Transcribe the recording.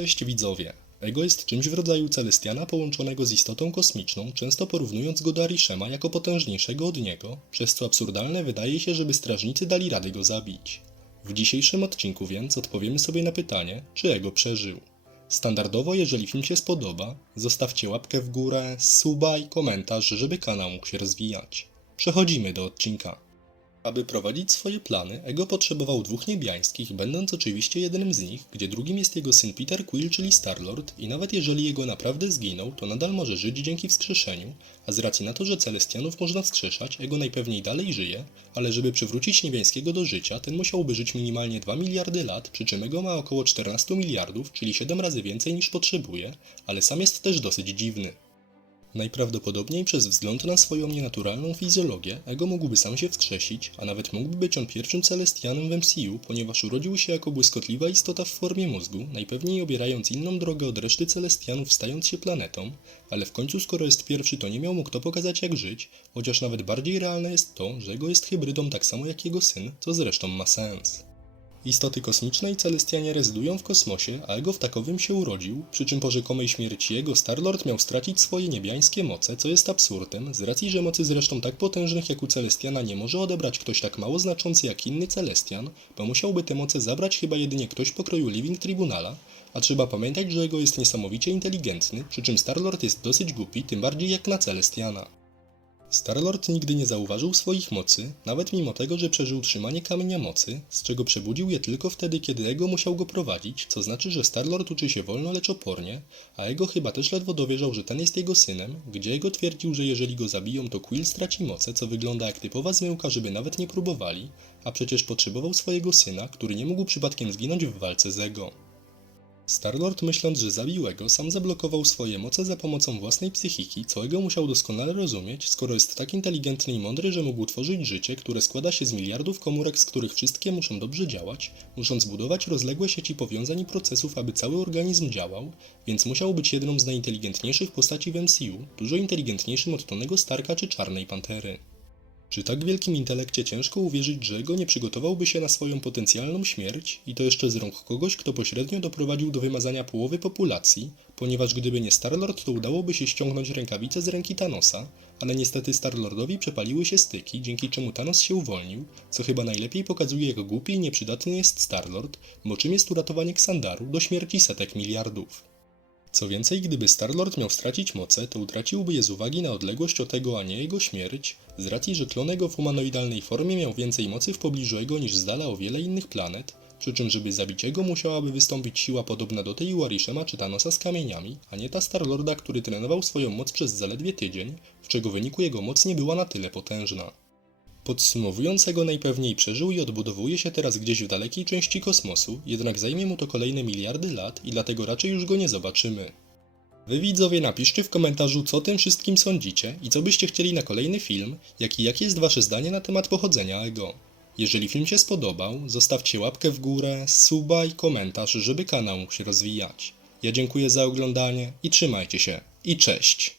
Cześć widzowie. Ego jest czymś w rodzaju Celestiana połączonego z istotą kosmiczną, często porównując go do Arishema jako potężniejszego od niego, przez co absurdalne wydaje się, żeby strażnicy dali radę go zabić. W dzisiejszym odcinku więc odpowiemy sobie na pytanie, czy Ego przeżył. Standardowo, jeżeli film się spodoba, zostawcie łapkę w górę, suba i komentarz, żeby kanał mógł się rozwijać. Przechodzimy do odcinka. Aby prowadzić swoje plany, Ego potrzebował dwóch niebiańskich, będąc oczywiście jednym z nich, gdzie drugim jest jego syn Peter Quill, czyli Starlord i nawet jeżeli jego naprawdę zginął, to nadal może żyć dzięki wskrzeszeniu, a z racji na to, że Celestianów można wskrzeszać, Ego najpewniej dalej żyje, ale żeby przywrócić niebiańskiego do życia, ten musiałby żyć minimalnie 2 miliardy lat, przy czym Ego ma około 14 miliardów, czyli 7 razy więcej niż potrzebuje, ale sam jest też dosyć dziwny. Najprawdopodobniej przez wzgląd na swoją nienaturalną fizjologię, Ego mógłby sam się wskrzesić, a nawet mógłby być on pierwszym Celestianem w MCU, ponieważ urodził się jako błyskotliwa istota w formie mózgu, najpewniej obierając inną drogę od reszty Celestianów, stając się planetą, ale w końcu skoro jest pierwszy, to nie miał mu kto pokazać jak żyć, chociaż nawet bardziej realne jest to, że Ego jest hybrydą tak samo jak jego syn, co zresztą ma sens. Istoty kosmiczne i Celestianie rezydują w kosmosie, a Ego w takowym się urodził, przy czym po rzekomej śmierci jego Starlord miał stracić swoje niebiańskie moce, co jest absurdem, z racji, że mocy zresztą tak potężnych jak u Celestiana nie może odebrać ktoś tak mało znaczący jak inny Celestian, bo musiałby te moce zabrać chyba jedynie ktoś pokroju Living Tribunala, a trzeba pamiętać, że Ego jest niesamowicie inteligentny, przy czym Starlord jest dosyć głupi, tym bardziej jak na Celestiana. Starlord nigdy nie zauważył swoich mocy, nawet mimo tego, że przeżył trzymanie kamienia mocy, z czego przebudził je tylko wtedy, kiedy Ego musiał go prowadzić, co znaczy, że Starlord uczy się wolno, lecz opornie, a Ego chyba też ledwo dowierzał, że ten jest jego synem, gdzie Ego twierdził, że jeżeli go zabiją, to Quill straci moce, co wygląda jak typowa zmyłka, żeby nawet nie próbowali, a przecież potrzebował swojego syna, który nie mógł przypadkiem zginąć w walce z Ego. Starlord myśląc, że zabił Ego, sam zablokował swoje moce za pomocą własnej psychiki, co Ego musiał doskonale rozumieć, skoro jest tak inteligentny i mądry, że mógł tworzyć życie, które składa się z miliardów komórek, z których wszystkie muszą dobrze działać, muszą zbudować rozległe sieci powiązań i procesów, aby cały organizm działał, więc musiał być jedną z najinteligentniejszych postaci w MCU, dużo inteligentniejszym od Tonego Starka czy Czarnej Pantery. Przy tak wielkim intelekcie ciężko uwierzyć, że Ego nie przygotowałby się na swoją potencjalną śmierć i to jeszcze z rąk kogoś, kto pośrednio doprowadził do wymazania połowy populacji, ponieważ gdyby nie Starlord, to udałoby się ściągnąć rękawice z ręki Thanosa, ale niestety Starlordowi przepaliły się styki, dzięki czemu Thanos się uwolnił, co chyba najlepiej pokazuje jak głupi i nieprzydatny jest Starlord, bo czym jest uratowanie Ksandaru do śmierci setek miliardów. Co więcej, gdyby Starlord miał stracić moce, to utraciłby je z uwagi na odległość od tego, a nie jego śmierć, z racji, że klon Ego w humanoidalnej formie miał więcej mocy w pobliżu Ego niż z dala o wiele innych planet, przy czym żeby zabić Ego musiałaby wystąpić siła podobna do tej u Arishema czy Thanosa z kamieniami, a nie ta Starlorda, który trenował swoją moc przez zaledwie tydzień, w czego wyniku jego moc nie była na tyle potężna. Podsumowując, Ego najpewniej przeżył i odbudowuje się teraz gdzieś w dalekiej części kosmosu, jednak zajmie mu to kolejne miliardy lat i dlatego raczej już go nie zobaczymy. Wy widzowie napiszcie w komentarzu co tym wszystkim sądzicie i co byście chcieli na kolejny film, jak i jakie jest wasze zdanie na temat pochodzenia Ego. Jeżeli film się spodobał, zostawcie łapkę w górę, suba i komentarz, żeby kanał mógł się rozwijać. Ja dziękuję za oglądanie i trzymajcie się. I cześć!